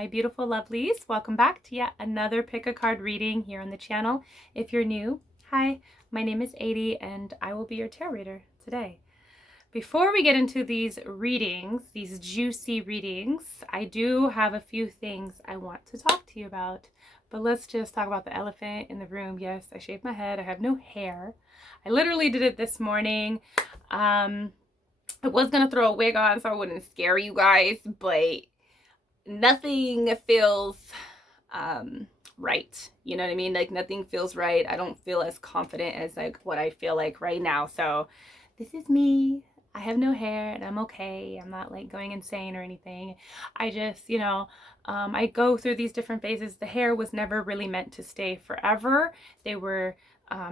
my beautiful lovelies. Welcome back to yet another pick a card reading here on the channel. If you're new, hi, my name is ADIE and I will be your tarot reader today. Before we get into these readings, these juicy readings, I do have a few things I want to talk to you about. But let's just talk about the elephant in the room. Yes, I shaved my head. I have no hair. I literally did it this morning. I was going to throw a wig on so I wouldn't scare you guys, but nothing feels right. You know what I mean? Like nothing feels right. I don't feel as confident as like what I feel like right now. So this is me. I have no hair and I'm okay. I'm not like going insane or anything. I just, I go through these different phases. The hair was never really meant to stay forever. They were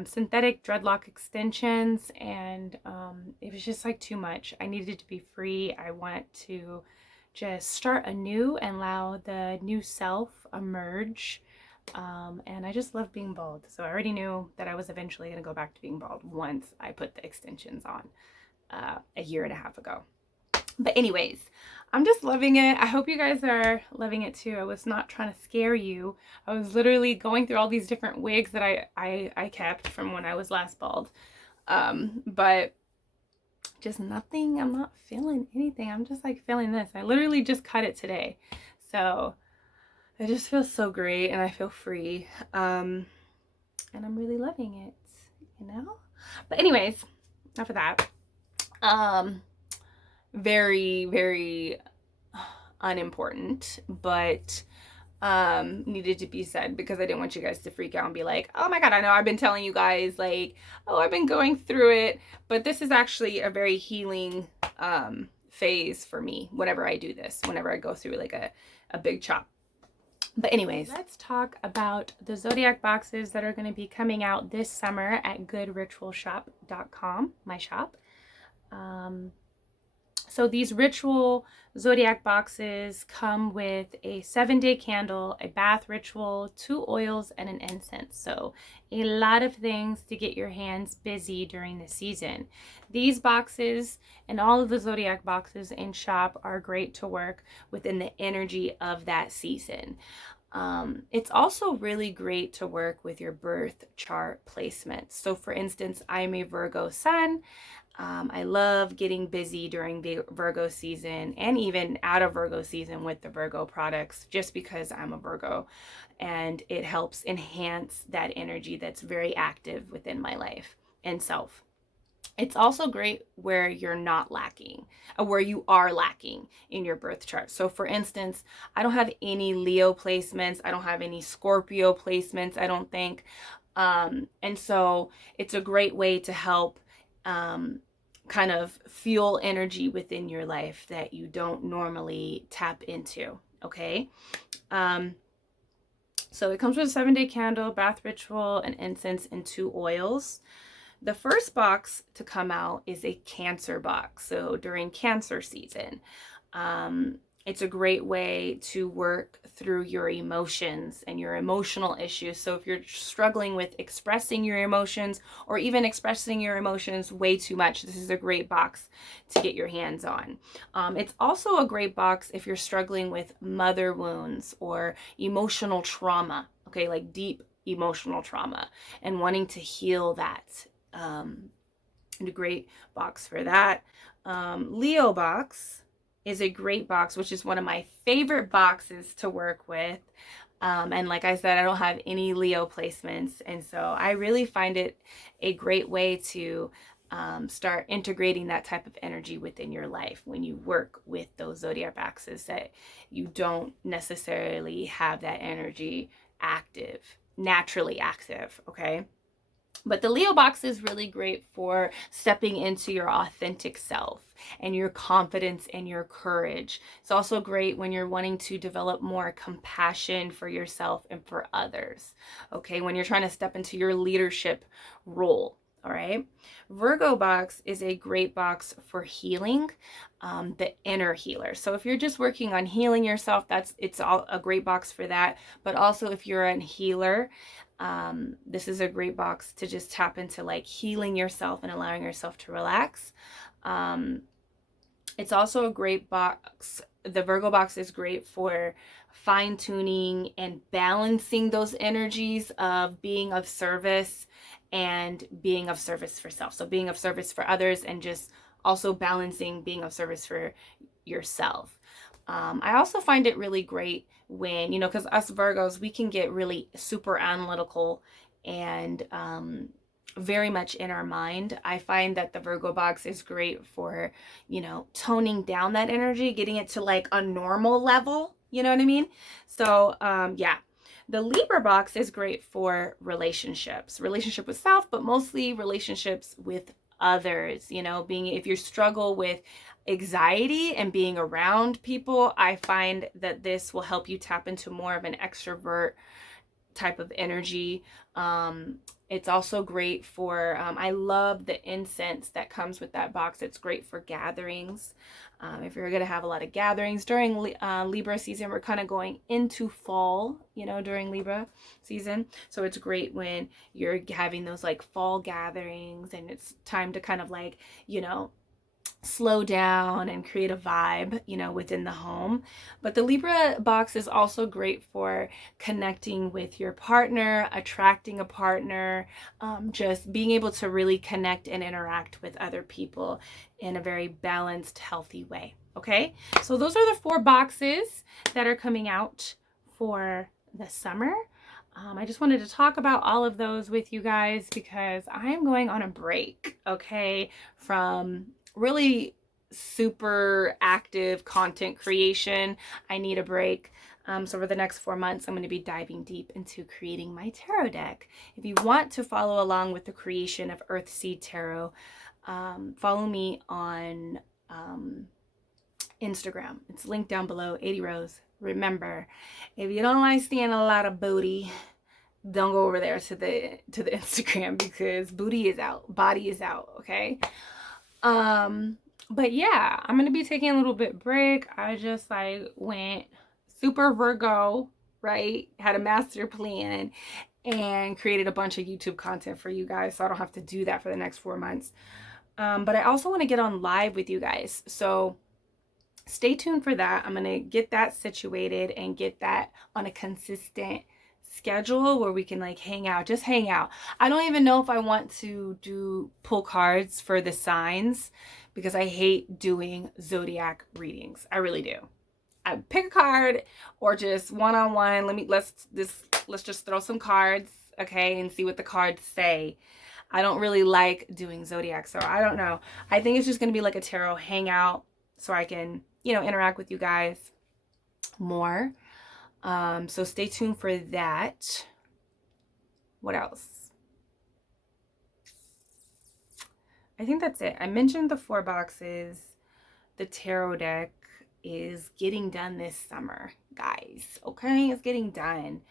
synthetic dreadlock extensions, and it was just like too much. I needed to be free. I want to just start anew and allow the new self emerge. And I just love being bald. So I already knew that I was eventually going to go back to being bald once I put the extensions on a year and a half ago. But anyways, I'm just loving it. I hope you guys are loving it too. I was not trying to scare you. I was literally going through all these different wigs that I kept from when I was last bald. But just nothing. I'm not feeling anything. I'm just like feeling this. I literally just cut it today. So it just feels so great and I feel free. And I'm really loving it, But anyways, enough of that. Very, very unimportant, but needed to be said because I didn't want you guys to freak out and be like, oh my god, I know I've been telling you guys like, oh, I've been going through it, but this is actually a very healing phase for me whenever I do this, whenever I go through like a big chop. But anyways, let's talk about the zodiac boxes that are going to be coming out this summer at goodritualshop.com, my shop. So these ritual zodiac boxes come with a 7-day candle, a bath ritual, 2 oils, and an incense. So a lot of things to get your hands busy during the season. These boxes and all of the zodiac boxes in shop are great to work within the energy of that season. It's also really great to work with your birth chart placements. So for instance, I'm a Virgo sun. I love getting busy during the Virgo season and even out of Virgo season with the Virgo products just because I'm a Virgo, and it helps enhance that energy that's very active within my life and self. It's also great where you're not lacking, or where you are lacking in your birth chart. So for instance, I don't have any Leo placements. I don't have any Scorpio placements, I don't think. And so it's a great way to help kind of fuel energy within your life that you don't normally tap into, okay? So it comes with a 7-day candle, bath ritual, an incense, and 2 oils. The first box to come out is a Cancer box. So during Cancer season, it's a great way to work through your emotions and your emotional issues. So if you're struggling with expressing your emotions or even expressing your emotions way too much, this is a great box to get your hands on. It's also a great box if you're struggling with mother wounds or emotional trauma, okay, like deep emotional trauma, and wanting to heal that. A great box for that. Leo box is a great box, which is one of my favorite boxes to work with. And like I said, I don't have any Leo placements. And so I really find it a great way to start integrating that type of energy within your life when you work with those zodiac boxes that you don't necessarily have that energy active, naturally active, okay? But the Leo box is really great for stepping into your authentic self and your confidence and your courage. It's also great when you're wanting to develop more compassion for yourself and for others, okay? When you're trying to step into your leadership role, all right? Virgo box is a great box for healing, the inner healer. So if you're just working on healing yourself, it's all a great box for that. But also if you're a healer, this is a great box to just tap into like healing yourself and allowing yourself to relax. It's also a great box. The Virgo box is great for fine-tuning and balancing those energies of being of service and being of service for self. So being of service for others and just also balancing being of service for yourself. I also find it really great when, you know, because us Virgos, we can get really super analytical and very much in our mind. I find that the Virgo box is great for, you know, toning down that energy, getting it to like a normal level. You know what I mean? So yeah, the Libra box is great for relationships, relationship with self, but mostly relationships with others. You know, being, if you struggle with anxiety and being around people, I find that this will help you tap into more of an extrovert type of energy. It's also great for, I love the incense that comes with that box. It's great for gatherings. If you're going to have a lot of gatherings during Libra season, we're kind of going into fall, you know, during Libra season. So it's great when you're having those like fall gatherings and it's time to kind of like, you know, slow down and create a vibe, you know, within the home. But the Libra box is also great for connecting with your partner, attracting a partner, just being able to really connect and interact with other people in a very balanced, healthy way. Okay, so those are the 4 boxes that are coming out for the summer. I just wanted to talk about all of those with you guys because I am going on a break, okay, from really super active content creation. I need a break. So for the next 4 months, I'm going to be diving deep into creating my tarot deck. If you want to follow along with the creation of Earthseed Tarot, follow me on Instagram. It's linked down below, ADIE Rose. Remember, if you don't like seeing a lot of booty, don't go over there to the Instagram because booty is out, body is out, okay? But yeah, I'm gonna be taking a little bit break. I just like went super Virgo, right? Had a master plan and created a bunch of YouTube content for you guys, so I don't have to do that for the next 4 months. But I also want to get on live with you guys, so stay tuned for that. I'm gonna get that situated and get that on a consistent schedule where we can like hang out, just hang out. I don't even know if I want to pull cards for the signs because I hate doing zodiac readings. I really do. I pick a card or just one-on-one. Let's just throw some cards, okay, and see what the cards say. I don't really like doing zodiac, so I don't know. I think it's just gonna be like a tarot hangout so I can, you know, interact with you guys more. So stay tuned for that. What else? I think that's it. I mentioned the 4 boxes. The tarot deck is getting done this summer, guys. Okay, it's getting done.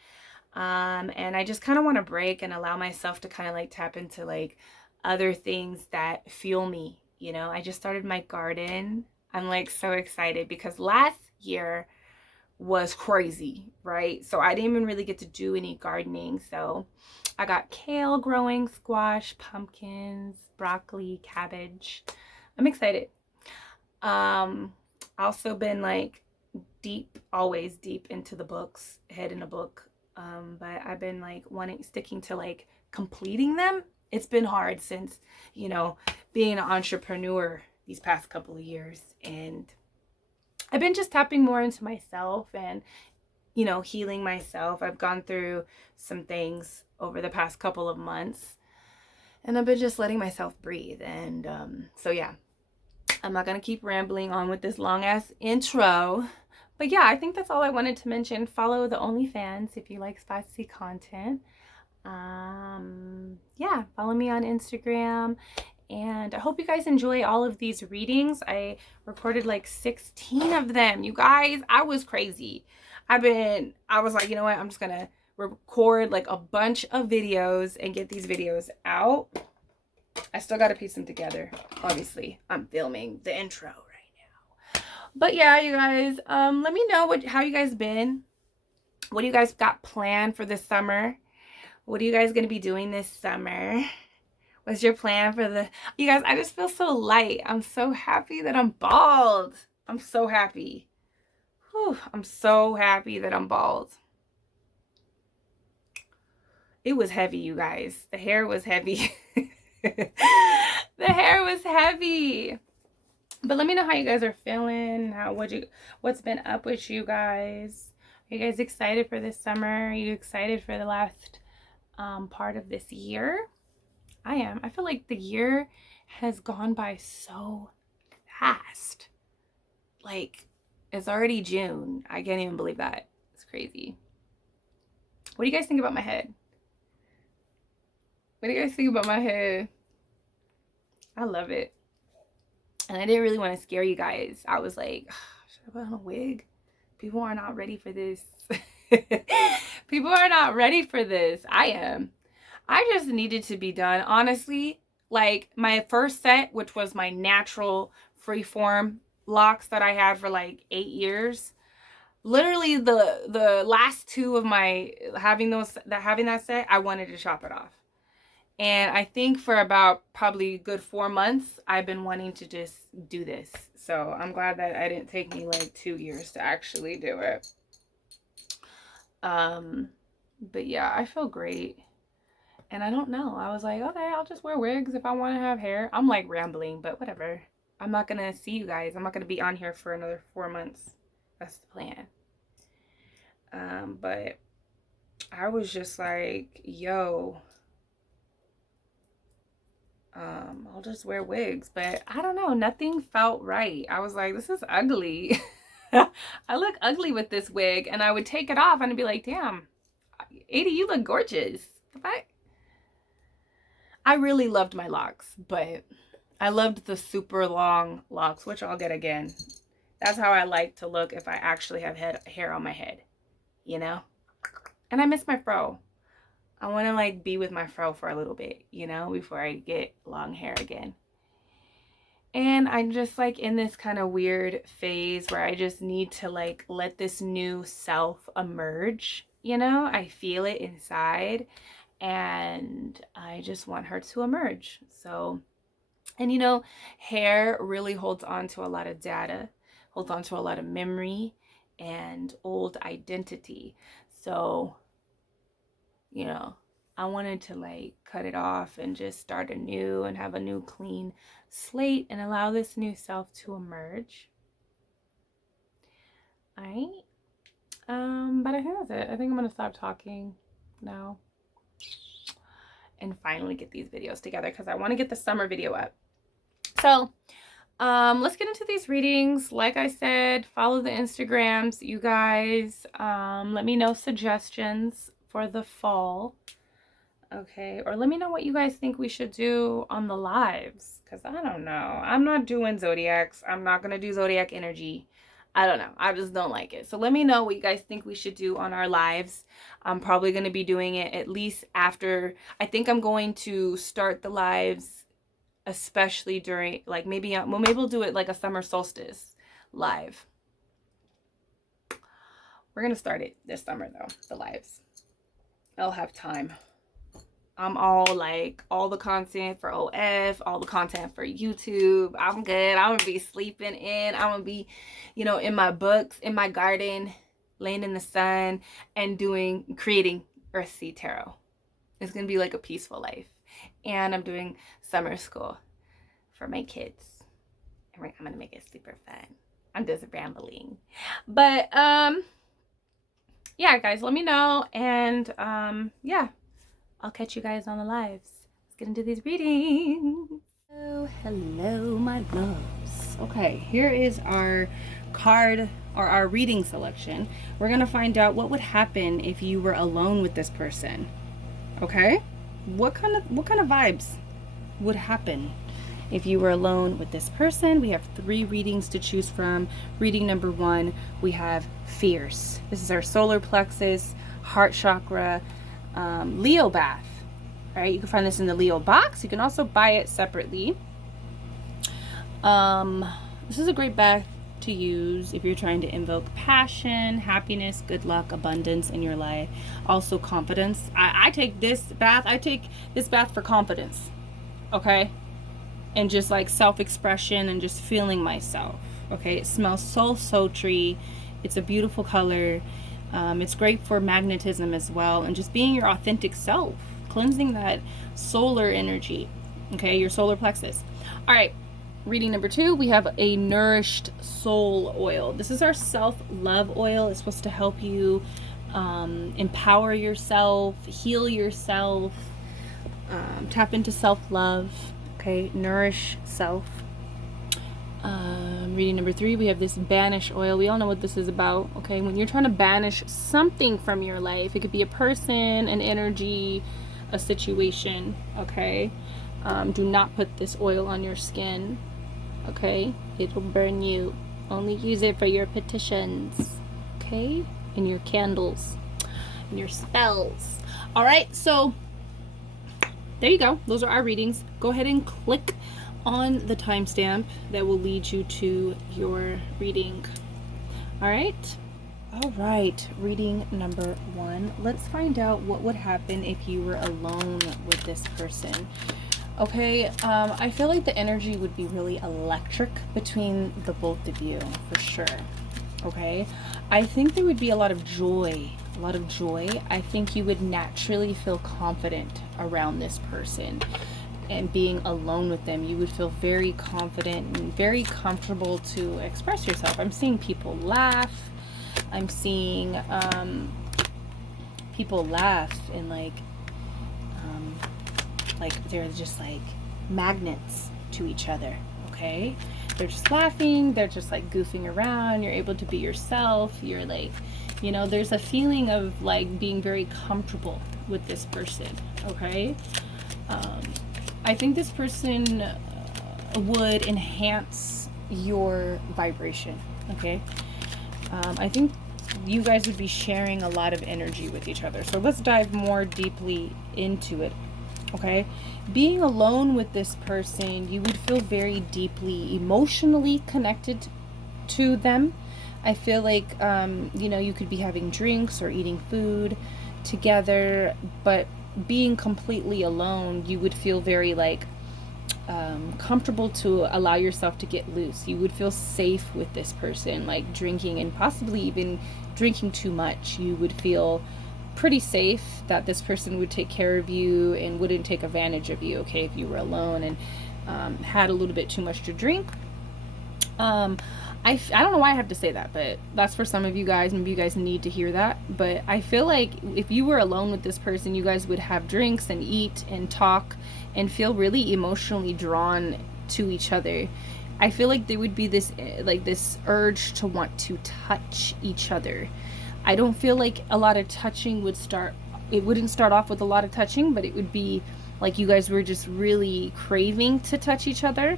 And I just kind of want to break and allow myself to kind of like tap into like other things that fuel me. You know, I just started my garden. I'm like so excited because last year was crazy, right? So I didn't even really get to do any gardening. So I got kale growing, squash, pumpkins, broccoli, cabbage. I'm excited. Also been like always deep into the books, head in a book. But I've been like sticking to like completing them. It's been hard since, you know, being an entrepreneur these past couple of years, and I've been just tapping more into myself and, you know, healing myself. I've gone through some things over the past couple of months and I've been just letting myself breathe. And so yeah, I'm not going to keep rambling on with this long ass intro. But yeah, I think that's all I wanted to mention. Follow the OnlyFans if you like spicy content. Yeah, follow me on Instagram. And I hope you guys enjoy all of these readings. I recorded like 16 of them. You guys, I was crazy. I was like, you know what? I'm just going to record like a bunch of videos and get these videos out. I still got to piece them together. Obviously, I'm filming the intro right now. But yeah, you guys, let me know how you guys been. What do you guys got planned for this summer? What are you guys going to be doing this summer? What's your plan for you guys? I just feel so light. I'm so happy that I'm bald. I'm so happy. Whew, I'm so happy that I'm bald. It was heavy, you guys. The hair was heavy. The hair was heavy. But let me know how you guys are feeling. What's been up with you guys? Are you guys excited for this summer? Are you excited for the last part of this year? I am. I feel like the year has gone by so fast. Like, it's already June. I can't even believe that. It's crazy. What do you guys think about my head? What do you guys think about my head? I love it. And I didn't really want to scare you guys. I was like, should I put on a wig? People are not ready for this. People are not ready for this. I am. I just needed to be done. Honestly, like my first set, which was my natural freeform locks that I had for like 8 years. Literally the last two of my having that set, I wanted to chop it off. And I think for about probably a good 4 months, I've been wanting to just do this. So I'm glad that it didn't take me like 2 years to actually do it. But yeah, I feel great. And I don't know. I was like, okay, I'll just wear wigs if I want to have hair. I'm like rambling, but whatever. I'm not going to see you guys. I'm not going to be on here for another 4 months. That's the plan. But I was just like, yo, I'll just wear wigs. But I don't know. Nothing felt right. I was like, this is ugly. I look ugly with this wig. And I would take it off and I'd be like, damn, ADIE, you look gorgeous. I really loved my locks, but I loved the super long locks, which I'll get again. That's how I like to look if I actually have hair on my head, you know? And I miss my fro. I want to like be with my fro for a little bit, you know, before I get long hair again. And I'm just like in this kind of weird phase where I just need to like let this new self emerge, you know? I feel it inside and I just want her to emerge. So, and you know, hair really holds on to a lot of data, holds on to a lot of memory and old identity. So, you know, I wanted to like cut it off and just start anew and have a new clean slate and allow this new self to emerge. All right. But I think that's it. I think I'm going to stop talking now and finally get these videos together because I want to get the summer video up. So, let's get into these readings. Like I said, follow the Instagrams, you guys. Let me know suggestions for the fall. Okay, or let me know what you guys think we should do on the lives because I don't know. I'm not doing zodiacs. I'm not going to do zodiac energy. I don't know. I just don't like it. So let me know what you guys think we should do on our lives. I'm probably going to be doing it at least after. I think I'm going to start the lives, especially during like maybe we'll do it like a summer solstice live. We're going to start it this summer though, the lives. I'll have time. I'm all like all the content for OF, all the content for YouTube. I'm good. I'm gonna be sleeping in. I'm gonna be, you know, in my books, in my garden, laying in the sun and creating EARTHSEED tarot. It's gonna be like a peaceful life. And I'm doing summer school for my kids. And I'm gonna make it super fun. I'm just rambling. But yeah, guys, let me know. And yeah. I'll catch you guys on the lives. Let's get into these readings. Hello, my loves. Okay, here is our card or our reading selection. We're gonna find out what would happen if you were alone with this person. Okay, what kind of vibes would happen if you were alone with this person? We have 3 readings to choose from. Reading number 1, we have fierce. This is our solar plexus, heart chakra, Leo bath. All right, you can find this in the Leo box. You can also buy it separately. This is a great bath to use if you're trying to invoke passion, happiness, good luck, abundance in your life. Also confidence. I take this bath for confidence. Okay, and just like self-expression and just feeling myself. Okay, it smells so sultry. It's a beautiful color. It's great for magnetism as well, and just being your authentic self, cleansing that solar energy, okay, your solar plexus. All right, reading number 2, we have a nourished soul oil. This is our self-love oil. It's supposed to help you empower yourself, heal yourself, tap into self-love, okay, nourish self. Reading number 3, we have this banish oil. We all know what this is about, okay? When you're trying to banish something from your life, it could be a person, an energy, a situation, okay? Do not put this oil on your skin, okay? It'll burn you. Only use it for your petitions, okay? And your candles and your spells. All right, so there you go. Those are our readings. Go ahead and click on the timestamp that will lead you to your reading. All right. All right, reading number 1. Let's find out what would happen if you were alone with this person. Okay, I feel like the energy would be really electric between the both of you, for sure. Okay, I think there would be a lot of joy. I think you would naturally feel confident around this person. And being alone with them, you would feel very confident and very comfortable to express yourself. I'm seeing people laugh. I'm seeing people laugh and like they're just like magnets to each other, okay? They're just laughing, they're just like goofing around, you're able to be yourself, you're like, you know, there's a feeling of like being very comfortable with this person, okay? I think this person would enhance your vibration, okay? I think you guys would be sharing a lot of energy with each other. So let's dive more deeply into it, okay? Being alone with this person, you would feel very deeply emotionally connected to them. I feel like, you know, you could be having drinks or eating food together, but being completely alone, you would feel very like comfortable to allow yourself to get loose. You would feel safe with this person, like drinking and possibly even drinking too much. You would feel pretty safe that this person would take care of you and wouldn't take advantage of you, okay, if you were alone and had a little bit too much to drink. I don't know why I have to say that, but that's for some of you guys. Maybe you guys need to hear that. But I feel like if you were alone with this person, you guys would have drinks and eat and talk and feel really emotionally drawn to each other. I feel like there would be this urge to want to touch each other. I don't feel like a lot of touching would start. It wouldn't start off with a lot of touching, but it would be like you guys were just really craving to touch each other.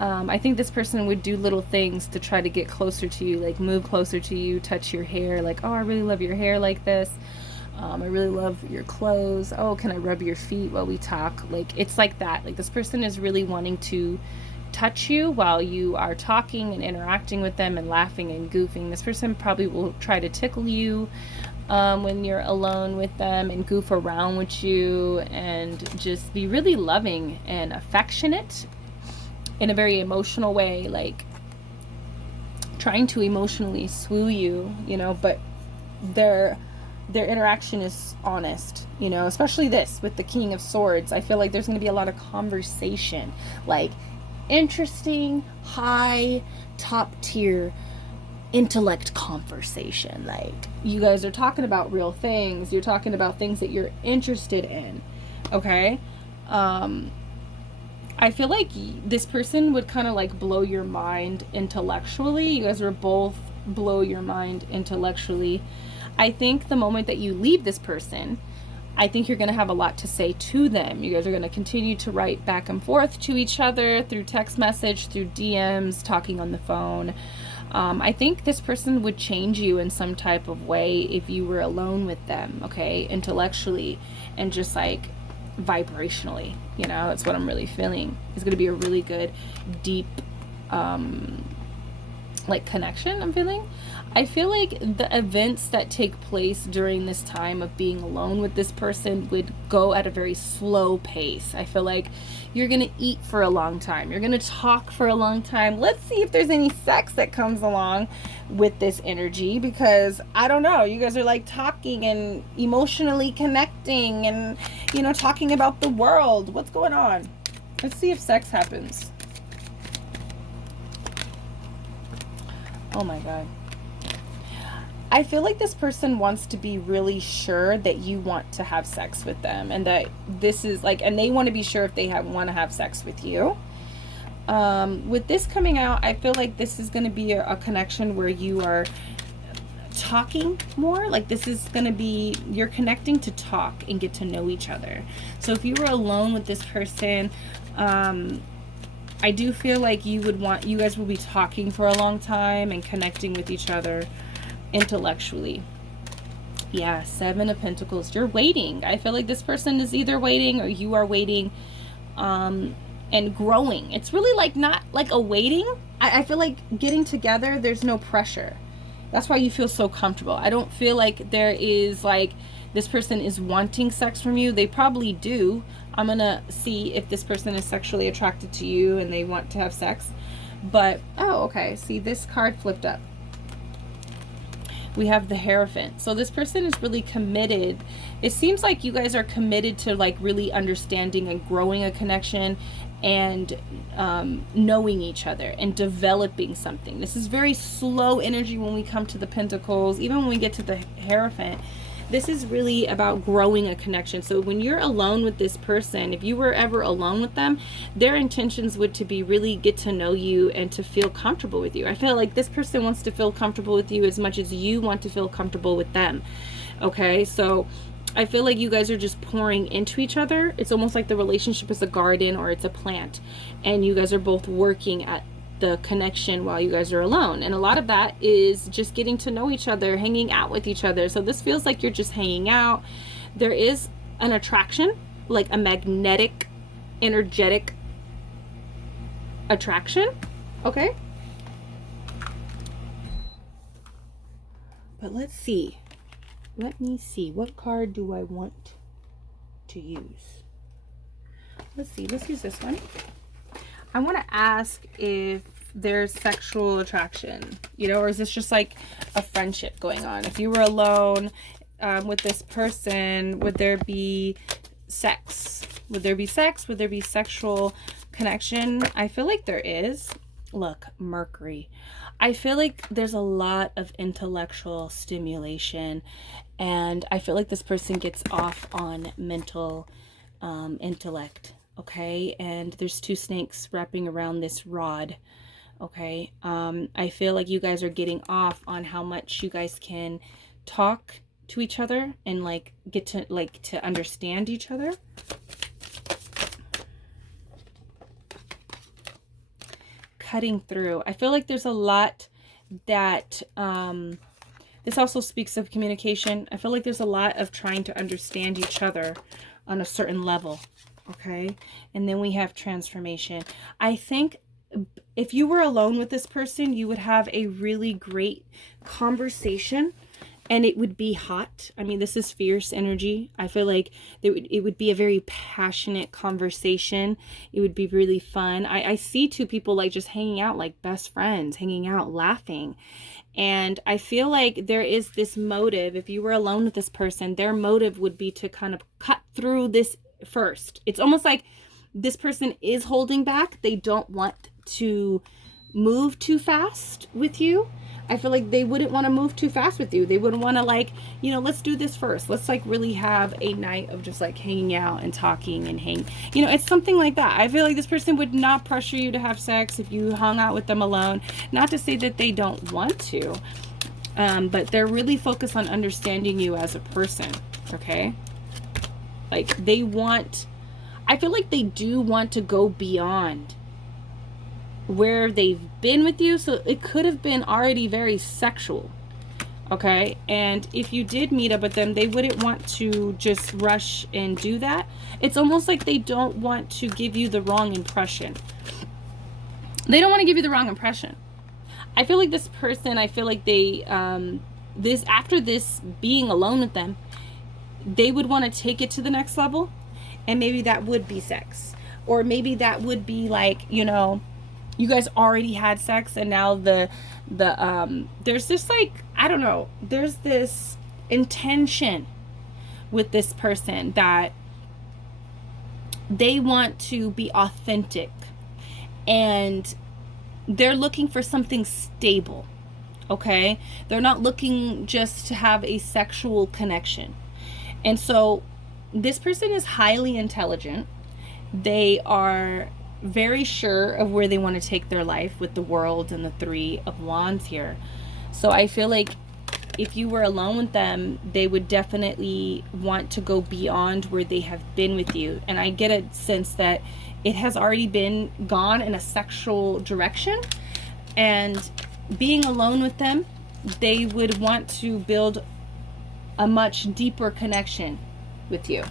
I think this person would do little things to try to get closer to you, like move closer to you, touch your hair, like, oh, I really love your hair like this. I really love your clothes. Oh, can I rub your feet while we talk? Like, it's like that. Like, this person is really wanting to touch you while you are talking and interacting with them and laughing and goofing. This person probably will try to tickle you when you're alone with them and goof around with you and just be really loving and affectionate in a very emotional way, like trying to emotionally swoo you, you know, but their interaction is honest, you know, especially this with the King of Swords. I feel like there's going to be a lot of conversation, like interesting, high, top tier intellect conversation. Like, you guys are talking about real things. You're talking about things that you're interested in, okay? I feel like this person would kind of like blow your mind intellectually. You guys would both blow your mind intellectually. I think the moment that you leave this person, I think you're going to have a lot to say to them. You guys are going to continue to write back and forth to each other through text message, through DMs, talking on the phone. I think this person would change you in some type of way if you were alone with them, okay, intellectually and just like vibrationally, you know. That's what I'm really feeling. It's going to be a really good, deep like connection I'm feeling. I feel like the events that take place during this time of being alone with this person would go at a very slow pace. I feel like you're gonna eat for a long time, you're gonna talk for a long time. Let's see if there's any sex that comes along with this energy, because I don't know, you guys are like talking and emotionally connecting and, you know, talking about the world. What's going on? Let's see if sex happens. Oh my God. I feel like this person wants to be really sure that you want to have sex with them, and that this is like, and they want to be sure if they want to have sex with you. With this coming out, I feel like this is going to be a connection where you are talking more. Like this is going to be, you're connecting to talk and get to know each other. So if you were alone with this person, I do feel like you guys will be talking for a long time and connecting with each other intellectually. Yeah, 7 of Pentacles. You're waiting. I feel like this person is either waiting or you are waiting, and growing. It's really like not like a waiting. I feel like getting together, there's no pressure. That's why you feel so comfortable. I don't feel like there is like this person is wanting sex from you. They probably do. I'm gonna see if this person is sexually attracted to you and they want to have sex. But, oh, okay. See, this card flipped up. We have the Hierophant. So this person is really committed. It seems like you guys are committed to like really understanding and growing a connection and knowing each other and developing something. This is very slow energy when we come to the Pentacles. Even when we get to the Hierophant, this is really about growing a connection. So when you're alone with this person, if you were ever alone with them, their intentions would to be really get to know you and to feel comfortable with you. I feel like this person wants to feel comfortable with you as much as you want to feel comfortable with them. Okay, so I feel like you guys are just pouring into each other. It's almost like the relationship is a garden or it's a plant, and you guys are both working at the connection while you guys are alone. And a lot of that is just getting to know each other, hanging out with each other. So this feels like you're just hanging out. There is an attraction, like a magnetic, energetic attraction. Okay. But let's see. Let me see. What card do I want to use? Let's see. Let's use this one. I want to ask if there's sexual attraction, you know, or is this just like a friendship going on? If you were alone with this person, would there be sex? Would there be sex? Would there be sexual connection? I feel like there is. Look, Mercury. I feel like there's a lot of intellectual stimulation, and I feel like this person gets off on mental intellect. Okay, and there's 2 snakes wrapping around this rod. Okay, I feel like you guys are getting off on how much you guys can talk to each other and like get to to understand each other. Cutting through. I feel like there's a lot that this also speaks of communication. I feel like there's a lot of trying to understand each other on a certain level. Okay, and then we have transformation. I think if you were alone with this person, you would have a really great conversation and it would be hot. I mean, this is fierce energy. I feel like it would be a very passionate conversation. It would be really fun. I see 2 people like just hanging out like best friends, hanging out, laughing. And I feel like there is this motive. If you were alone with this person, their motive would be to kind of cut through this first. It's almost like this person is holding back. They don't want to move too fast with you. I feel like they wouldn't want to move too fast with you. They wouldn't want to like, you know, let's do this first. Let's like really have a night of just like hanging out and talking and you know, it's something like that. I feel like this person would not pressure you to have sex if you hung out with them alone. Not to say that they don't want to, but they're really focused on understanding you as a person. Okay. Like they want, I feel like they do want to go beyond where they've been with you. So it could have been already very sexual. Okay. And if you did meet up with them, they wouldn't want to just rush and do that. It's almost like they don't want to give you the wrong impression. They don't want to give you the wrong impression. I feel like this person, I feel like they, after this being alone with them, they would want to take it to the next level. And maybe that would be sex. Or maybe that would be like, you know, you guys already had sex and now there's this like, I don't know, there's this intention with this person that they want to be authentic and they're looking for something stable. Okay? They're not looking just to have a sexual connection. And so this person is highly intelligent. They are very sure of where they want to take their life with the World and the Three of Wands here. So I feel like if you were alone with them, they would definitely want to go beyond where they have been with you. And I get a sense that it has already been gone in a sexual direction. And being alone with them, they would want to build a much deeper connection with you.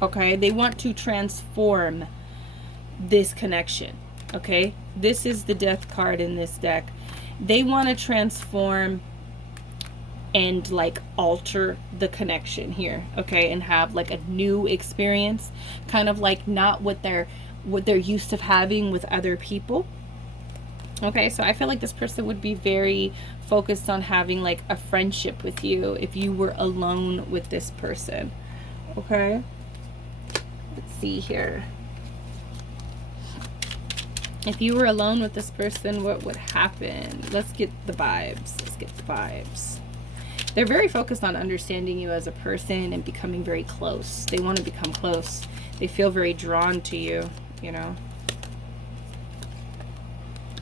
Okay? They want to transform this connection. Okay? This is the Death card in this deck. They want to transform and like alter the connection here. Okay? And have like a new experience. Kind of like not what they're used to having with other people. Okay, so I feel like this person would be very focused on having like a friendship with you if you were alone with this person. Okay, let's see here. If you were alone with this person, what would happen? Let's get the vibes. Let's get the vibes. They're very focused on understanding you as a person and becoming very close. They want to become close. They feel very drawn to you, you know.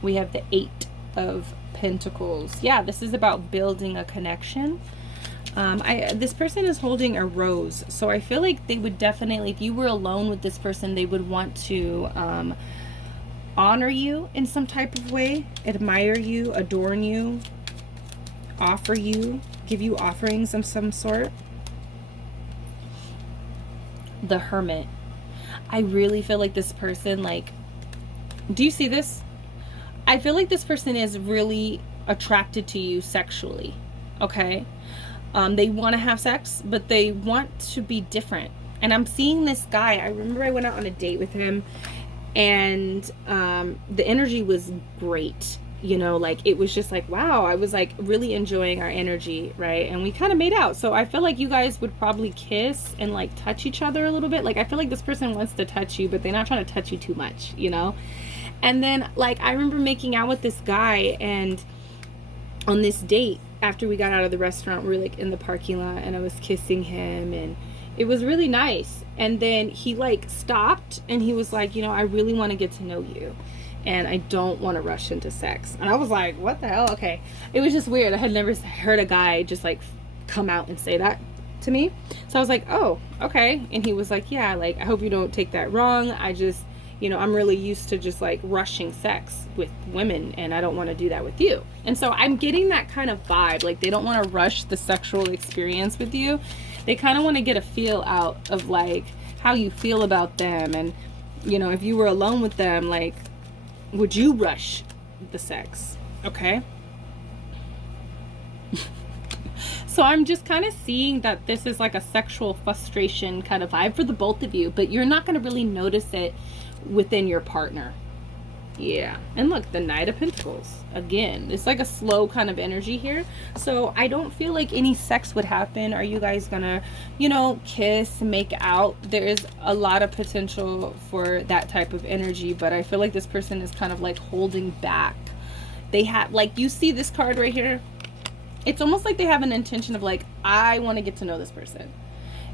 We have the 8 of Pentacles. Yeah, this is about building a connection. This person is holding a rose. So I feel like they would definitely, if you were alone with this person, they would want to honor you in some type of way, admire you, adorn you, offer you, give you offerings of some sort. The Hermit. I really feel like this person, like, do you see this? I feel like this person is really attracted to you sexually, okay? They want to have sex, but they want to be different. And I'm seeing this guy. I remember I went out on a date with him, and the energy was great. You know, like, it was just like, wow, I was like really enjoying our energy, right? And we kind of made out. So I feel like you guys would probably kiss and like touch each other a little bit. Like, I feel like this person wants to touch you, but they're not trying to touch you too much, you know? And then, like, I remember making out with this guy, and on this date, after we got out of the restaurant, we were, like, in the parking lot, and I was kissing him, and it was really nice. And then he, like, stopped, and he was like, you know, I really want to get to know you, and I don't want to rush into sex. And I was like, what the hell? Okay. It was just weird. I had never heard a guy just, like, come out and say that to me. So I was like, oh, okay. And he was like, yeah, like, I hope you don't take that wrong. I just... you know, I'm really used to just like rushing sex with women, and I don't want to do that with you. And so I'm getting that kind of vibe. Like, they don't want to rush the sexual experience with you. They kind of want to get a feel out of like how you feel about them. And, you know, if you were alone with them, like, would you rush the sex? Okay. So I'm just kind of seeing that this is like a sexual frustration kind of vibe for the both of you, but you're not going to really notice it within your partner. Yeah. And look, the Knight of Pentacles again, it's like a slow kind of energy here. So I don't feel like any sex would happen. Are you guys gonna, you know, kiss, make out? There is a lot of potential for that type of energy, but I feel like this person is kind of like holding back. They have, like, you see this card right here, it's almost like they have an intention of like, I want to get to know this person.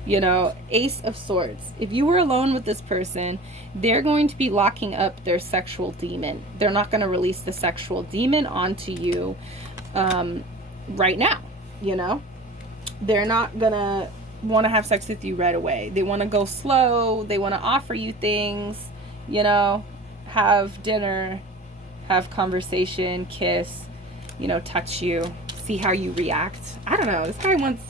You know, Ace of Swords. If you were alone with this person, they're going to be locking up their sexual demon. They're not going to release the sexual demon onto you right now, you know? They're not going to want to have sex with you right away. They want to go slow. They want to offer you things, you know, have dinner, have conversation, kiss, you know, touch you, see how you react. I don't know. This guy wants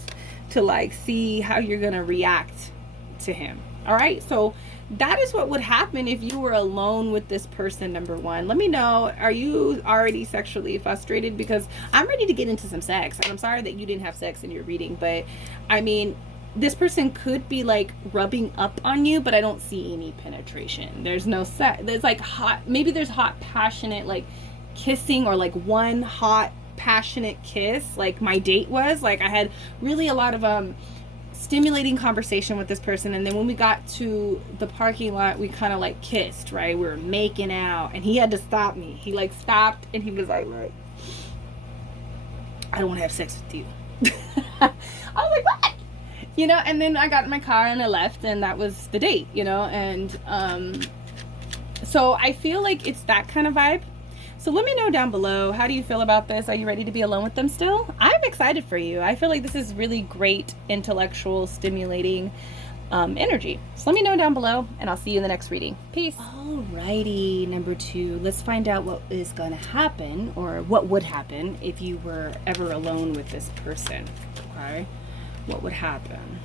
to like see how you're gonna react to him. All right, so that is what would happen if you were alone with this person, number one. Let me know, are you already sexually frustrated? Because I'm ready to get into some sex. And I'm sorry that you didn't have sex in your reading, but I mean, this person could be like rubbing up on you, but I don't see any penetration. There's no sex. There's like hot, maybe there's hot, passionate, like kissing, or like one hot, passionate kiss, like my date was. Like I had really a lot of stimulating conversation with this person, and then when we got to the parking lot, we kind of like kissed, right? We were making out, and he had to stop me. He like stopped, and he was like, I don't want to have sex with you. I was like, what? You know, and then I got in my car and I left, and that was the date, you know. And so I feel like it's that kind of vibe. So let me know down below, how do you feel about this? Are you ready to be alone with them still? I'm excited for you. I feel like this is really great, intellectual, stimulating energy. So let me know down below, and I'll see you in the next reading. Peace. Alrighty, number 2. Let's find out what is going to happen, or what would happen if you were ever alone with this person. Okay, what would happen?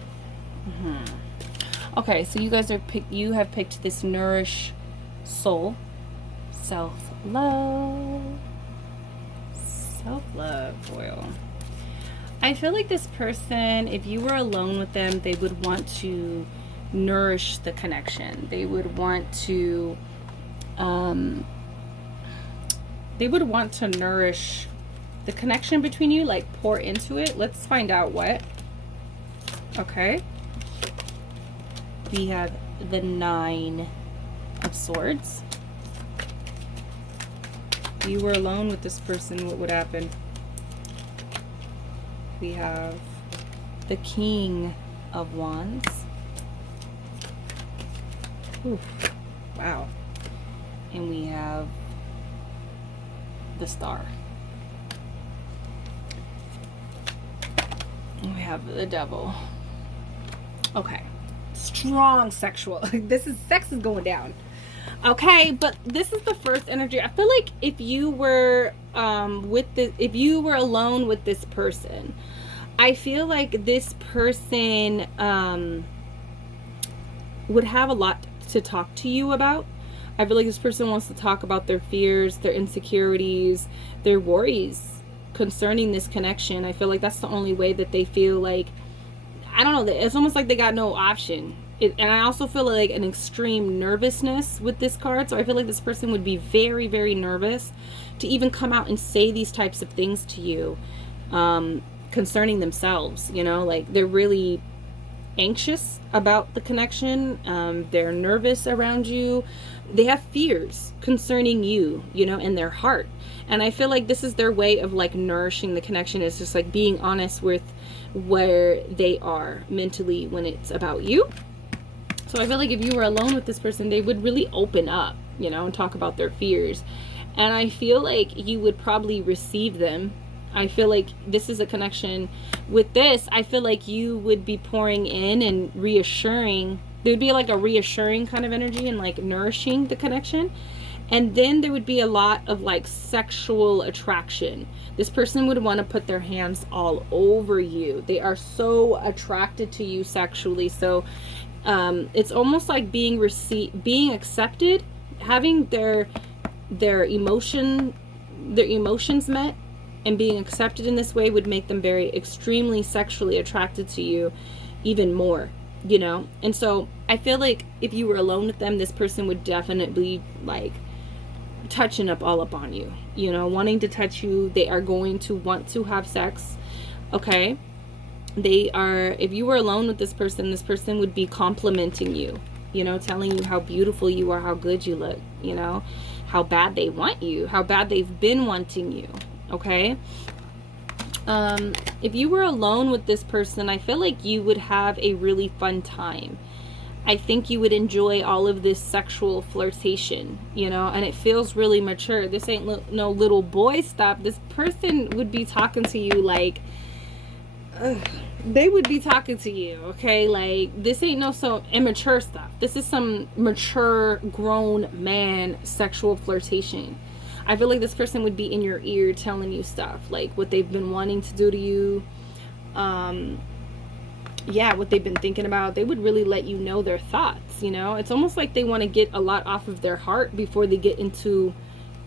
Okay, so you guys are you have picked this Nourish Soul, self-love oil. I feel like this person, if you were alone with them, they would want to nourish the connection. They would want to nourish the connection between you, like pour into it. Let's find out what. Okay, we have the 9 of Swords. If you were alone with this person, what would happen? We have the King of Wands. Oof, wow. And we have the Star. And we have the Devil. Okay, strong sexual. Sex is going down. Okay, but this is the first energy. I feel like if you were if you were alone with this person, I feel like this person would have a lot to talk to you about. I feel like this person wants to talk about their fears, their insecurities, their worries concerning this connection. I feel like that's the only way that they feel like, I don't know, it's almost like they got no option. And I also feel like an extreme nervousness with this card. So I feel like this person would be very, very nervous to even come out and say these types of things to you concerning themselves. You know, like they're really anxious about the connection. They're nervous around you. They have fears concerning you, you know, in their heart. And I feel like this is their way of like nourishing the connection, is just like being honest with where they are mentally when it's about you. So I feel like if you were alone with this person, they would really open up, you know, and talk about their fears. And I feel like you would probably receive them. I feel like this is a connection. With this, I feel like you would be pouring in and reassuring. There would be like a reassuring kind of energy and like nourishing the connection. And then there would be a lot of like sexual attraction. This person would want to put their hands all over you. They are so attracted to you sexually. So it's almost like being accepted, having their emotions met, and being accepted in this way would make them very extremely sexually attracted to you even more, you know. And so I feel like if you were alone with them, this person would definitely like touching up all up on you, you know, wanting to touch you. They are going to want to have sex. Okay, they are, if you were alone with this person would be complimenting you, you know, telling you how beautiful you are, how good you look, you know, how bad they want you, how bad they've been wanting you. Okay, if you were alone with this person, I feel like you would have a really fun time. I think you would enjoy all of this sexual flirtation, you know, and it feels really mature. This ain't no little boy stuff. This person would be talking to you like, they would be talking to you, okay? Like, this ain't no so immature stuff. This is some mature, grown man sexual flirtation. I feel like this person would be in your ear telling you stuff, like what they've been wanting to do to you. yeah, what they've been thinking about. They would really let you know their thoughts, you know? It's almost like they want to get a lot off of their heart before they get into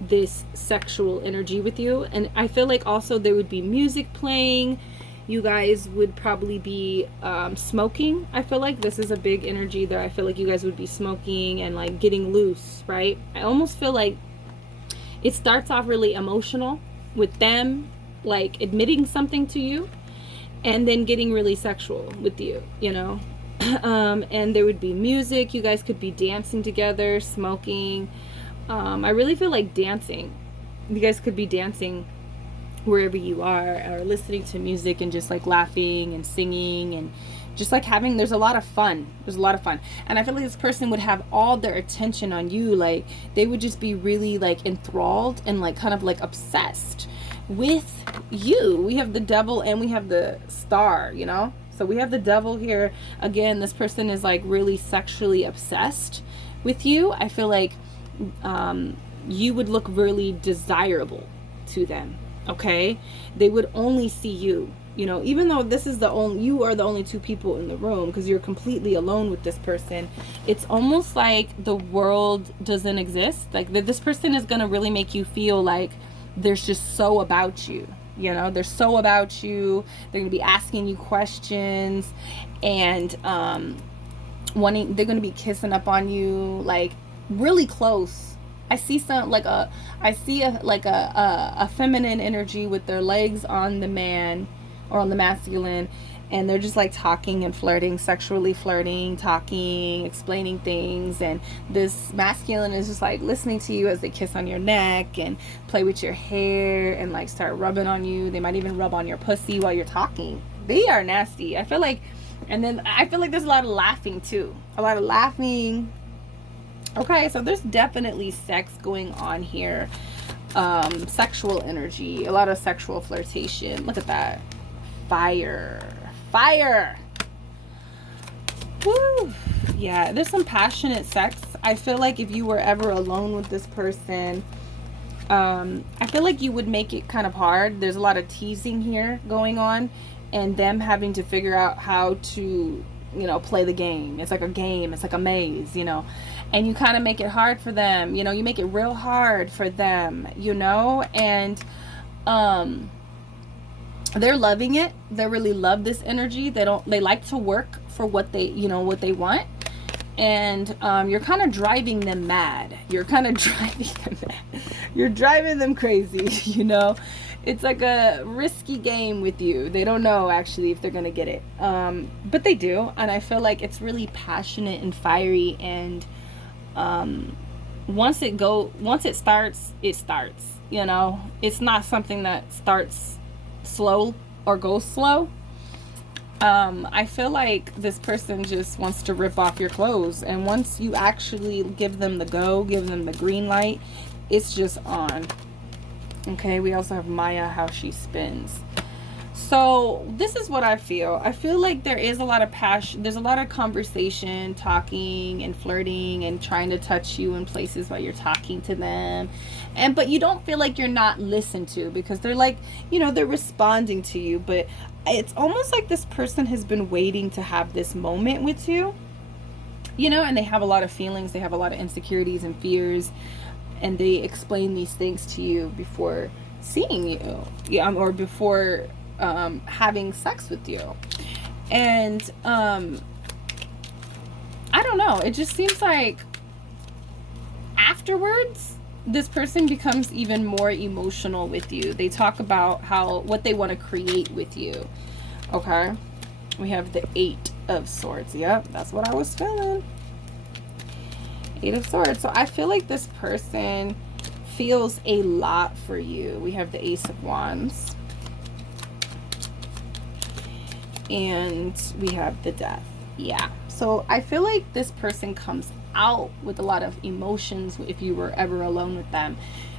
this sexual energy with you. And I feel like also there would be music playing. You guys would probably be smoking. I feel like this is a big energy there. I feel like you guys would be smoking and like getting loose, right? I almost feel like it starts off really emotional with them like admitting something to you, and then getting really sexual with you, you know? And there would be music. You guys could be dancing together, smoking. I really feel like dancing. You guys could be dancing wherever you are, or listening to music and just like laughing and singing and just like having, there's a lot of fun. There's a lot of fun. And I feel like this person would have all their attention on you. Like they would just be really like enthralled and like kind of like obsessed with you. We have the devil and we have the star, you know? So we have the devil here. Again, this person is like really sexually obsessed with you. I feel like you would look really desirable to them. Okay, they would only see you, you know, even though this is you are the only two people in the room because you're completely alone with this person. It's almost like the world doesn't exist. Like this person is going to really make you feel like there's just so about you, you know, they're so about you. They're going to be asking you questions, and they're going to be kissing up on you like really close. I see a feminine energy with their legs on the man or on the masculine, and they're just like talking and flirting, sexually flirting, talking, explaining things, and this masculine is just like listening to you as they kiss on your neck and play with your hair and like start rubbing on you. They might even rub on your pussy while you're talking. They are nasty. I feel like, and then I feel like there's a lot of laughing too. A lot of laughing. Okay, so there's definitely sex going on here. Sexual energy, a lot of sexual flirtation. Look at that. Fire. Fire. Woo. Yeah, there's some passionate sex. I feel like if you were ever alone with this person, I feel like you would make it kind of hard. There's a lot of teasing here going on, and them having to figure out how to, you know, play the game. It's like a game. It's like a maze, you know. And you kind of make it hard for them, you know, you make it real hard for them, you know, and they're loving it. They really love this energy. They like to work for what they, you know, what they want. And you're kind of driving them mad. You're kind of driving them mad. You're driving them crazy, you know. It's like a risky game with you. They don't know actually if they're going to get it. But they do. And I feel like it's really passionate and fiery, and once it starts, you know. It's not something that starts slow or goes slow. I feel like this person just wants to rip off your clothes, and once you actually give them the green light, it's just on. Okay, we also have Maya, how she spins. So this is what I feel. I feel like there is a lot of passion. There's a lot of conversation, talking and flirting and trying to touch you in places while you're talking to them. But you don't feel like you're not listened to, because they're like, you know, they're responding to you. But it's almost like this person has been waiting to have this moment with you, you know, and they have a lot of feelings. They have a lot of insecurities and fears, and they explain these things to you before seeing you, yeah, or before having sex with you. And I don't know, it just seems like afterwards this person becomes even more emotional with you. They talk about what they want to create with you. Okay, we have the 8 of Swords. Yep, that's what I was feeling. 8 of Swords. So I feel like this person feels a lot for you. We have the Ace of Wands, and we have the Death. Yeah, so I feel like this person comes out with a lot of emotions if you were ever alone with them.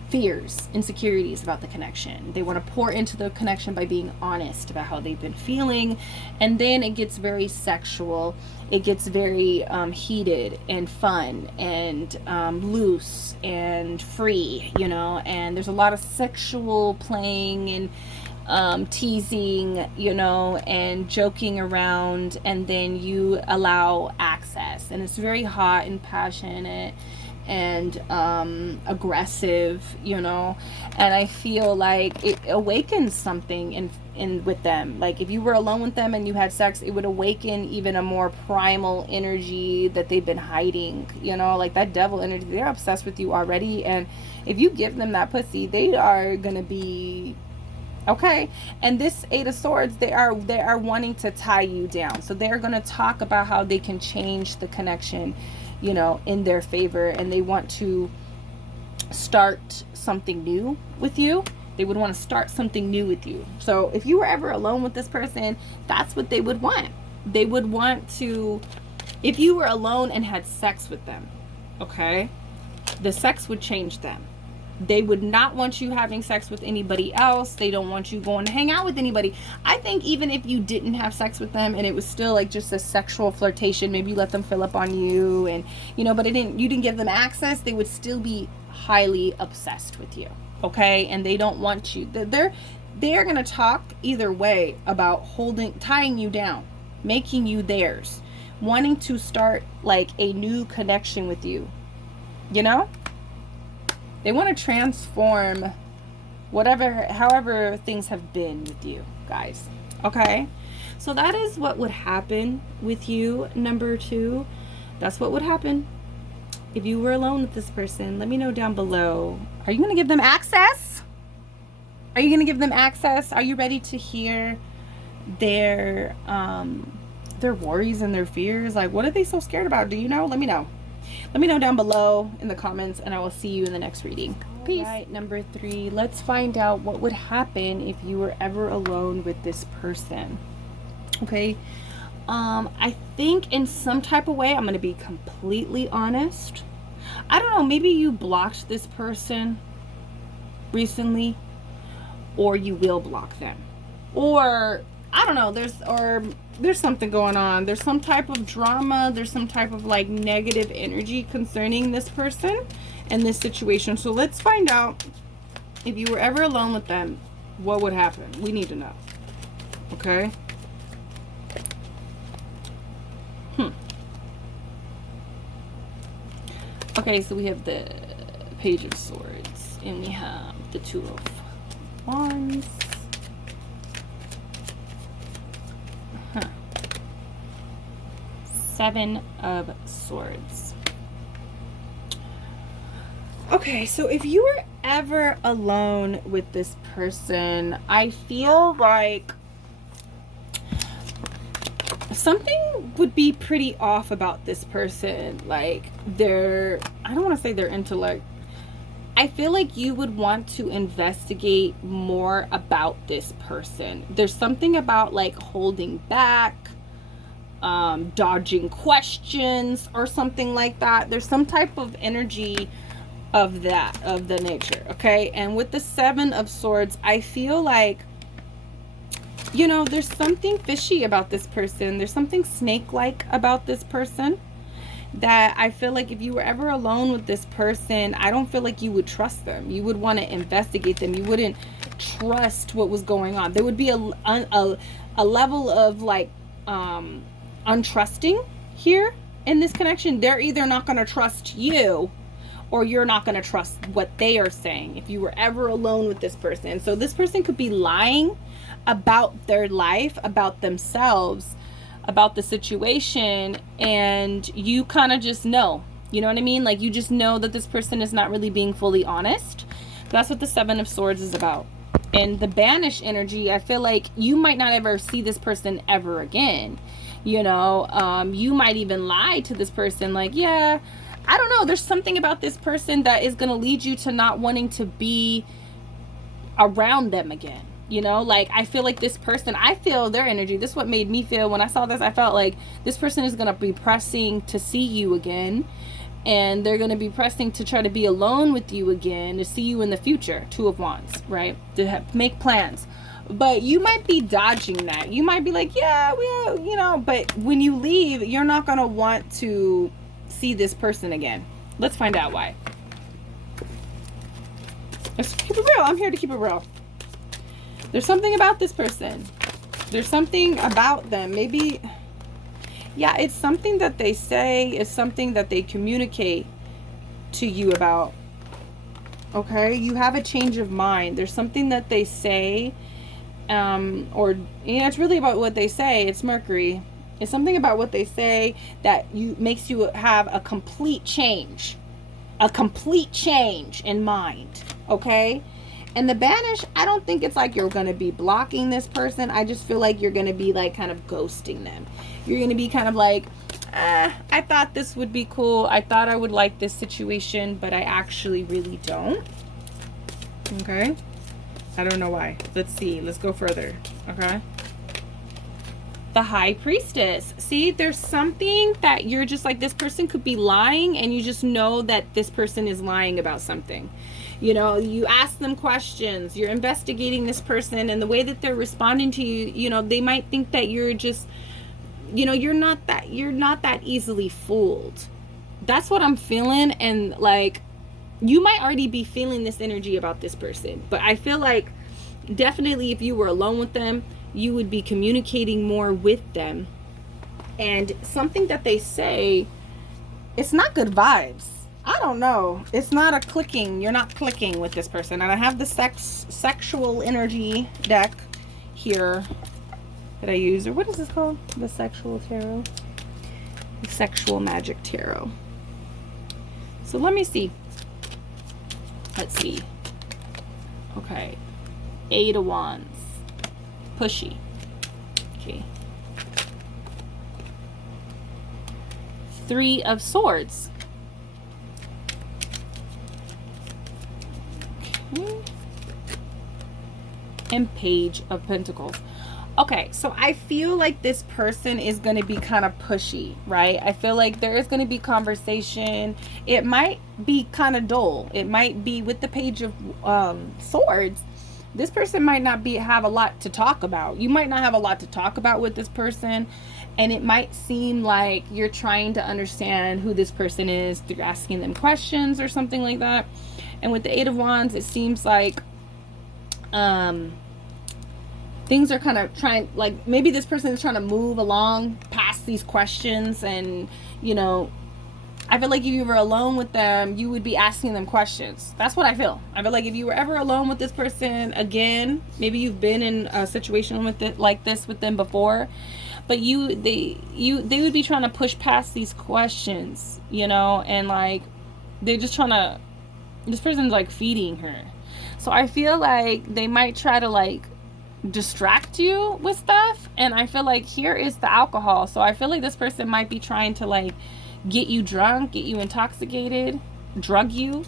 Fears, insecurities about the connection. They want to pour into the connection by being honest about how they've been feeling, and then it gets very sexual. It gets very heated and fun and loose and free, you know, and there's a lot of sexual playing, and teasing, you know, and joking around, and then you allow access, and it's very hot and passionate and aggressive, you know. And I feel like it awakens something in with them. Like if you were alone with them and you had sex, it would awaken even a more primal energy that they've been hiding, you know, like that devil energy. They're obsessed with you already, and if you give them that pussy, they are gonna be okay. And this Eight of Swords, they are wanting to tie you down, so they're going to talk about how they can change the connection, you know, in their favor, and they want to start something new with you. They would want to start something new with you. So if you were ever alone with this person, that's what they would want. They would want to, if you were alone and had sex with them, okay, the sex would change them. They would not want you having sex with anybody else. They don't want you going to hang out with anybody. I think even if you didn't have sex with them and it was still like just a sexual flirtation, maybe you let them fill up on you, and you know, but you didn't give them access, they would still be highly obsessed with you, okay? And they don't want you. They're going to talk either way about tying you down, making you theirs, wanting to start like a new connection with you, you know? They want to transform however things have been with you guys, okay? So that is what would happen with you, number 2. That's what would happen if you were alone with this person. Let me know down below. Are you going to give them access? Are you going to give them access? Are you ready to hear their worries and their fears? Like, what are they so scared about? Do you know? Let me know. Let me know down below in the comments, and I will see you in the next reading. Peace. All right, number 3. Let's find out what would happen if you were ever alone with this person. Okay. I think in some type of way, I'm going to be completely honest. I don't know, maybe you blocked this person recently, or you will block them. Or I don't know, there's something going on. There's some type of drama. There's some type of like negative energy concerning this person and this situation. So let's find out, if you were ever alone with them, what would happen? We need to know. Okay? Okay, so we have the Page of Swords, and we have the Two of Wands. Seven of Swords. Okay, so if you were ever alone with this person, I feel like something would be pretty off about this person. Like I don't want to say their intellect. I feel like you would want to investigate more about this person. There's something about like holding back, dodging questions or something like that. There's some type of energy of the nature, okay? And with the Seven of Swords, I feel like, you know, there's something fishy about this person. There's something snake-like about this person that I feel like if you were ever alone with this person, I don't feel like you would trust them. You would want to investigate them. You wouldn't trust what was going on. There would be a level of like untrusting here in this connection. They're either not going to trust you, or you're not going to trust what they are saying if you were ever alone with this person. So this person could be lying about their life, about themselves, about the situation, and you kind of just know. You know what I mean? Like you just know that this person is not really being fully honest. That's what the Seven of Swords is about. And the Banish energy, I feel like you might not ever see this person ever again. You know, you might even lie to this person, like, yeah, I don't know, there's something about this person that is going to lead you to not wanting to be around them again. You know, like I feel like this person, I feel their energy. This is what made me feel when I saw this. I felt like this person is going to be pressing to see you again, and they're going to be pressing to try to be alone with you again, to see you in the future. Two of Wands, right? To make plans. But you might be dodging that. You might be like, yeah, well, you know, but when you leave, you're not going to want to see this person again. Let's find out why. Let's keep it real. I'm here to keep it real. There's something about this person. There's something about them. Maybe, yeah, it's something that they say, it's something that they communicate to you about. Okay, you have a change of mind. There's something that they say, or it's really about what they say. It's Mercury. It's something about what they say that makes you have a complete change in mind. Okay, and the banish, I don't think it's like you're going to be blocking this person. I just feel like you're going to be like kind of ghosting them. You're going to be kind of like, I thought this would be cool. I thought I would like this situation, but I actually really don't. Okay. I don't know why. Let's see. Let's go further. Okay. The High Priestess. See, there's something that you're just like, this person could be lying, and you just know that this person is lying about something. You know, you ask them questions, you're investigating this person, and the way that they're responding to you, you know, they might think that you're just, you know, you're not that easily fooled. That's what I'm feeling. And like, you might already be feeling this energy about this person, but I feel like definitely if you were alone with them, you would be communicating more with them. And something that they say, it's not good vibes. I don't know. It's not a clicking. You're not clicking with this person. And I have the sexual energy deck here that I use, or what is this called? The Sexual Tarot. The Sexual Magic Tarot. So let me see. Let's see. Okay. 8 of Wands. Pushy. Okay. 3 of Swords. Okay. And Page of Pentacles. Okay, so I feel like this person is going to be kind of pushy, right? I feel like there is going to be conversation. It might be kind of dull. It might be with the Page of Swords. This person might not have a lot to talk about. You might not have a lot to talk about with this person, and it might seem like you're trying to understand who this person is through asking them questions or something like that. And with the 8 of Wands, it seems like things are kind of trying, like maybe this person is trying to move along past these questions, and you know, I feel like if you were alone with them, you would be asking them questions. That's what I feel. I feel like if you were ever alone with this person again, maybe you've been in a situation with it like this with them before, but they would be trying to push past these questions, you know, and like they're just trying to, this person's like feeding her. So I feel like they might try to like distract you with stuff, and I feel like here is the alcohol. So I feel like this person might be trying to like get you drunk, get you intoxicated, drug you.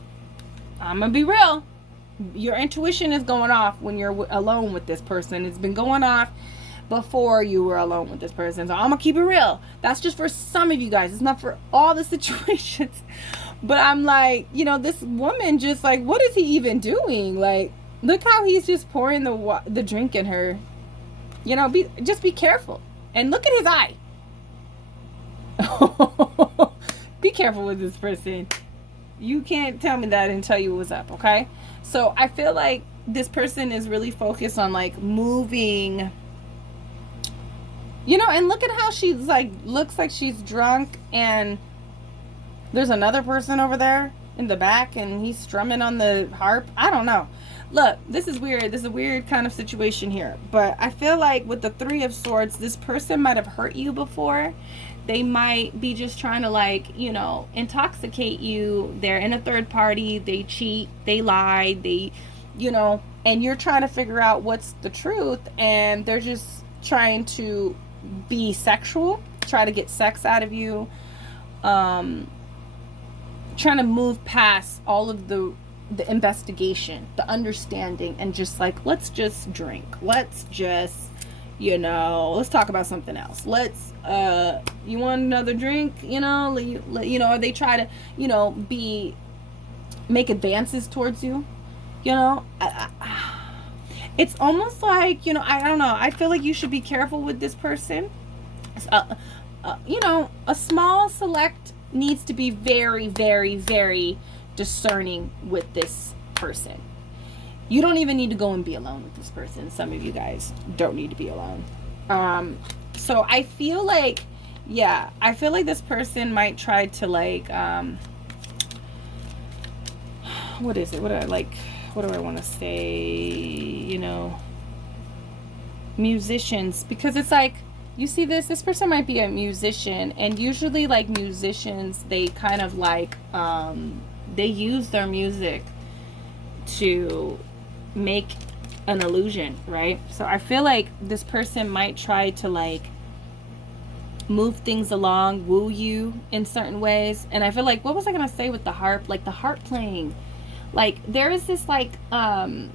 I'm gonna be real, your intuition is going off when you're alone with this person. It's been going off before you were alone with this person. So I'm gonna keep it real. That's just for some of you guys. It's not for all the situations. But I'm like, you know, this woman just like, what is he even doing? Like, look how he's just pouring the drink in her. You know, just be careful. And look at his eye. Be careful with this person. You can't tell me that and tell you what's up, okay? So I feel like this person is really focused on like moving, you know, and look at how she's like, looks like she's drunk, and there's another person over there in the back and he's strumming on the harp. I don't know. Look, this is weird. This is a weird kind of situation here. But I feel like with the 3 of Swords, this person might have hurt you before. They might be just trying to like, you know, intoxicate you. They're in a third party. They cheat. They lie. They, you know, and you're trying to figure out what's the truth. And they're just trying to be sexual, try to get sex out of you. Trying to move past all of the investigation, the understanding, and just like, let's just drink. Let's just, you know, let's talk about something else. Let's, you want another drink? You know, you know, or they try to, you know, make advances towards you, you know. It's almost like, you know, I don't know. I feel like you should be careful with this person. You know, a small select needs to be very, very, very discerning with this person. You don't even need to go and be alone with this person. Some of you guys don't need to be alone. So I feel like, yeah, I feel like this person might try to like, what is it? What do I want to say? You know, musicians, because it's like, you see this person might be a musician, and usually like musicians, they kind of like, they use their music to make an illusion, right? So I feel like this person might try to like move things along, woo you in certain ways. And I feel like, what was I gonna say with the harp? Like the harp playing, like there is this like not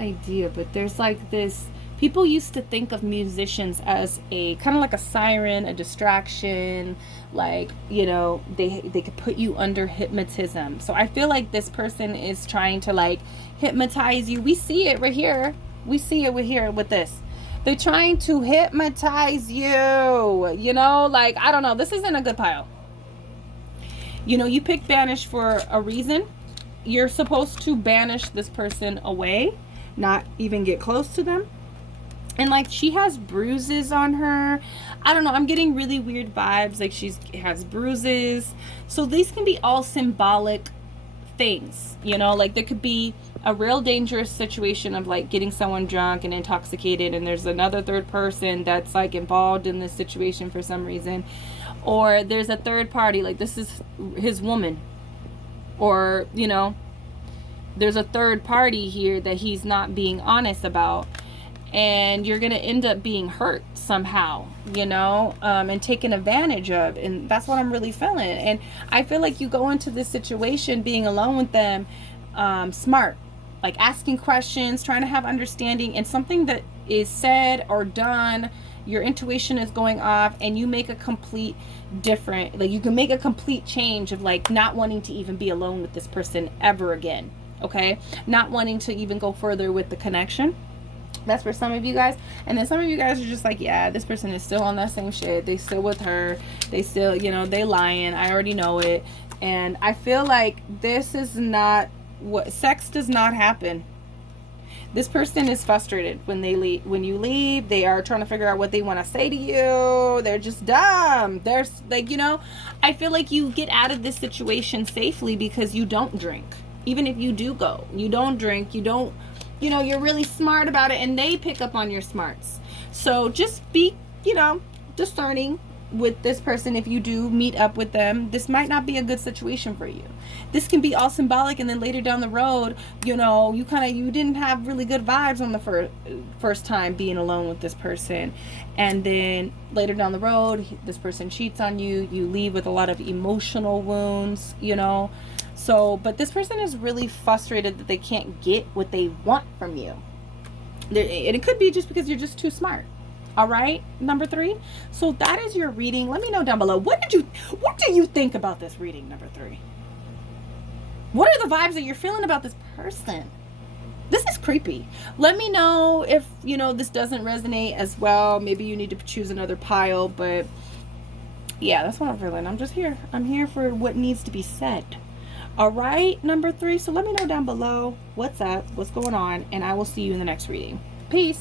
idea, but there's like this, people used to think of musicians as a kind of like a siren, a distraction, like, you know, they could put you under hypnotism. So I feel like this person is trying to like hypnotize you. We see it right here. We see it right here with this. They're trying to hypnotize you, you know, like, I don't know. This isn't a good pile. You know, you picked banish for a reason. You're supposed to banish this person away, not even get close to them. And like, she has bruises on her. I don't know, I'm getting really weird vibes, like she has bruises. So these can be all symbolic things, you know, like there could be a real dangerous situation of like getting someone drunk and intoxicated, and there's another third person that's like involved in this situation for some reason, or there's a third party, like this is his woman, or, you know, there's a third party here that he's not being honest about, and you're gonna end up being hurt somehow, you know, and taken advantage of. And that's what I'm really feeling. And I feel like you go into this situation being alone with them, smart, like asking questions, trying to have understanding, and something that is said or done, your intuition is going off, and you make a complete different, like you can make a complete change of like not wanting to even be alone with this person ever again. Okay, not wanting to even go further with the connection. That's for some of you guys. And then some of you guys are just like, yeah, this person is still on that same shit. They still with her. They still, you know, they lying. I already know it. And I feel like this is not what, sex does not happen. This person is frustrated when they leave. When you leave, they are trying to figure out what they want to say to you. They're just dumb. They're like, you know, I feel like you get out of this situation safely because you don't drink. Even if you do go, you don't drink, you don't, you know, you're really smart about it, and they pick up on your smarts. So just be, you know, discerning with this person. If you do meet up with them, this might not be a good situation for you. This can be all symbolic, and then later down the road, you know, you didn't have really good vibes on the first time being alone with this person, and then later down the road, this person cheats on you. You leave with a lot of emotional wounds, you know. So, but this person is really frustrated that they can't get what they want from you. And it could be just because you're just too smart. All right, number 3. So that is your reading. Let me know down below. What do you think about this reading, number 3? What are the vibes that you're feeling about this person? This is creepy. Let me know if, you know, this doesn't resonate as well. Maybe you need to choose another pile, but yeah, that's what I'm feeling. I'm just here. I'm here for what needs to be said. All right, number 3. So let me know down below what's up, what's going on, and I will see you in the next reading. Peace.